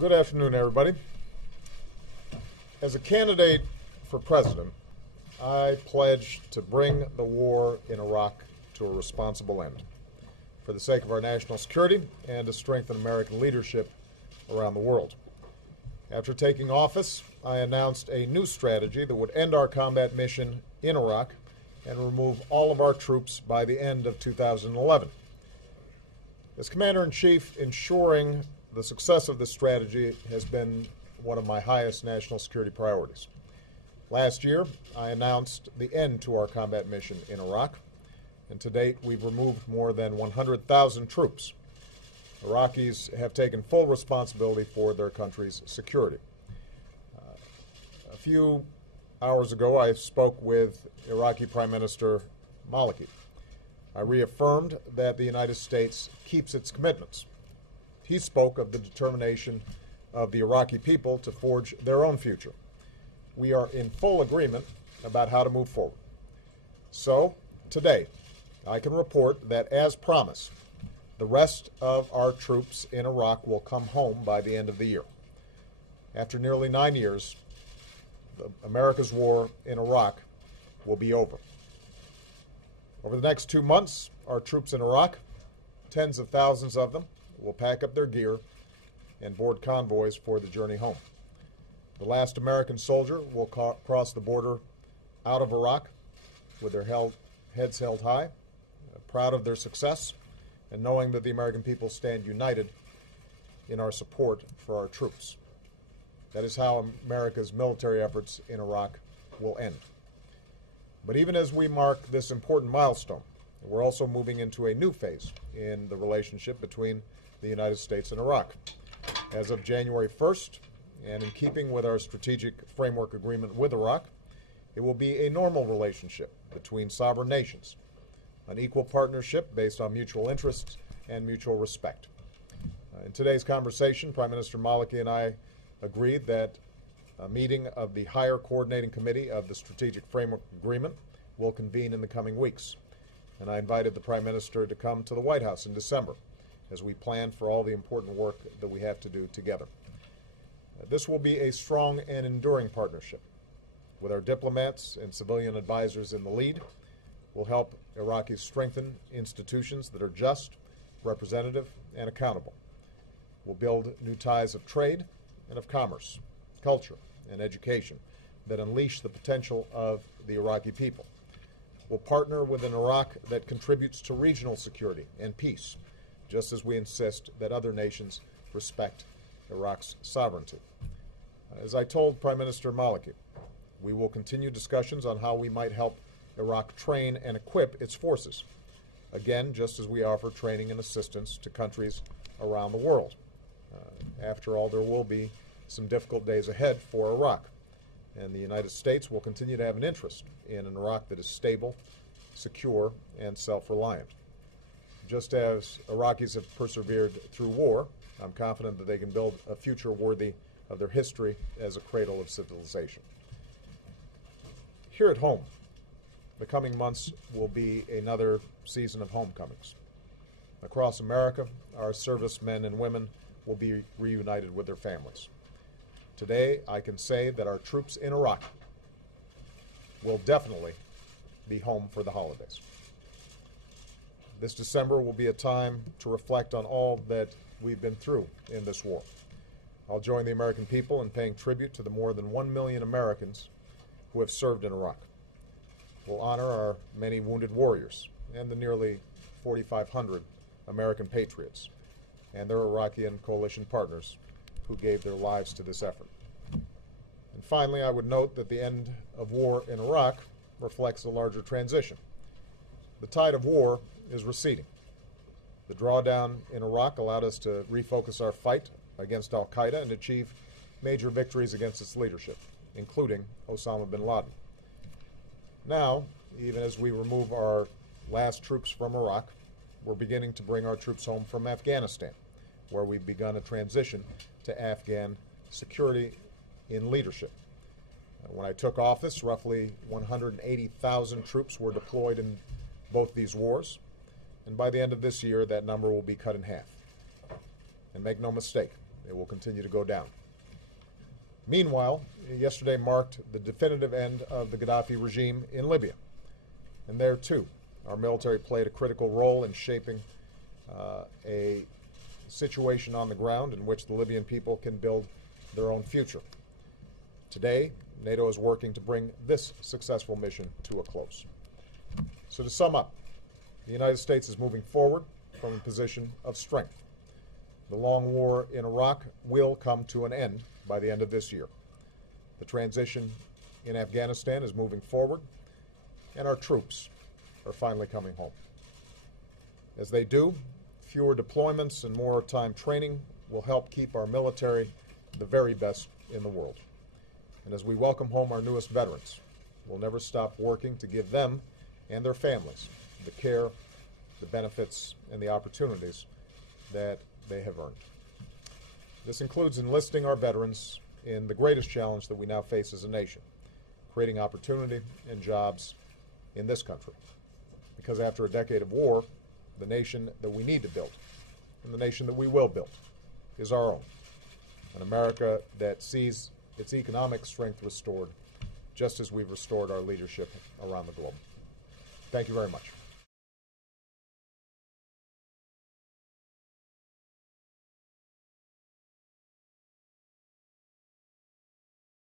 Good afternoon, everybody. As a candidate for president, I pledge to bring the war in Iraq to a responsible end for the sake of our national security and to strengthen American leadership around the world. After taking office, I announced a new strategy that would end our combat mission in Iraq and remove all of our troops by the end of 2011. As Commander-in-Chief, ensuring the success of this strategy has been one of my highest national security priorities. Last year, I announced the end to our combat mission in Iraq, and to date, we've removed more than 100,000 troops. Iraqis have taken full responsibility for their country's security. A few hours ago, I spoke with Iraqi Prime Minister Maliki. I reaffirmed that the United States keeps its commitments. He spoke of the determination of the Iraqi people to forge their own future. We are in full agreement about how to move forward. So, today, I can report that, as promised, the rest of our troops in Iraq will come home by the end of the year. After nearly 9 years, America's war in Iraq will be over. Over the next 2 months, our troops in Iraq, tens of thousands of them, will pack up their gear and board convoys for the journey home. The last American soldier will cross the border out of Iraq with their heads held high, proud of their success, and knowing that the American people stand united in our support for our troops. That is how America's military efforts in Iraq will end. But even as we mark this important milestone, we're also moving into a new phase in the relationship between the United States and Iraq. As of January 1st, and in keeping with our strategic framework agreement with Iraq, it will be a normal relationship between sovereign nations, an equal partnership based on mutual interests and mutual respect. In today's conversation, Prime Minister Maliki and I agreed that a meeting of the Higher Coordinating Committee of the Strategic Framework Agreement will convene in the coming weeks. And I invited the Prime Minister to come to the White House in December as we plan for all the important work that we have to do together. This will be a strong and enduring partnership. With our diplomats and civilian advisors in the lead, we'll help Iraqis strengthen institutions that are just, representative, and accountable. We'll build new ties of trade and of commerce, culture, and education that unleash the potential of the Iraqi people. We'll partner with an Iraq that contributes to regional security and peace, just as we insist that other nations respect Iraq's sovereignty. As I told Prime Minister Maliki, we will continue discussions on how we might help Iraq train and equip its forces, again, just as we offer training and assistance to countries around the world. After all, there will be some difficult days ahead for Iraq, and the United States will continue to have an interest in an Iraq that is stable, secure, and self-reliant. Just as Iraqis have persevered through war, I'm confident that they can build a future worthy of their history as a cradle of civilization. Here at home, the coming months will be another season of homecomings. Across America, our servicemen and women will be reunited with their families. Today, I can say that our troops in Iraq will definitely be home for the holidays. This December will be a time to reflect on all that we've been through in this war. I'll join the American people in paying tribute to the more than 1 million Americans who have served in Iraq. We'll honor our many wounded warriors and the nearly 4,500 American patriots and their Iraqi and coalition partners who gave their lives to this effort. And finally, I would note that the end of war in Iraq reflects a larger transition. The tide of war is receding. The drawdown in Iraq allowed us to refocus our fight against al-Qaeda and achieve major victories against its leadership, including Osama bin Laden. Now, even as we remove our last troops from Iraq, we're beginning to bring our troops home from Afghanistan, where we've begun a transition to Afghan security in leadership. When I took office, roughly 180,000 troops were deployed in both these wars, and by the end of this year, that number will be cut in half. And make no mistake, It will continue to go down. Meanwhile, yesterday marked the definitive end of the Gaddafi regime in Libya. And there, too, our military played a critical role in shaping a situation on the ground in which the Libyan people can build their own future. Today, NATO is working to bring this successful mission to a close. So to sum up, the United States is moving forward from a position of strength. The long war in Iraq will come to an end by the end of this year. The transition in Afghanistan is moving forward, and our troops are finally coming home. As they do, fewer deployments and more time training will help keep our military the very best in the world. And as we welcome home our newest veterans, we'll never stop working to give them and their families the care, the benefits, and the opportunities that they have earned. This includes enlisting our veterans in the greatest challenge that we now face as a nation, creating opportunity and jobs in this country. Because after a decade of war, the nation that we need to build, and the nation that we will build, is our own. An America that sees its economic strength restored, just as we've restored our leadership around the globe. Thank you very much.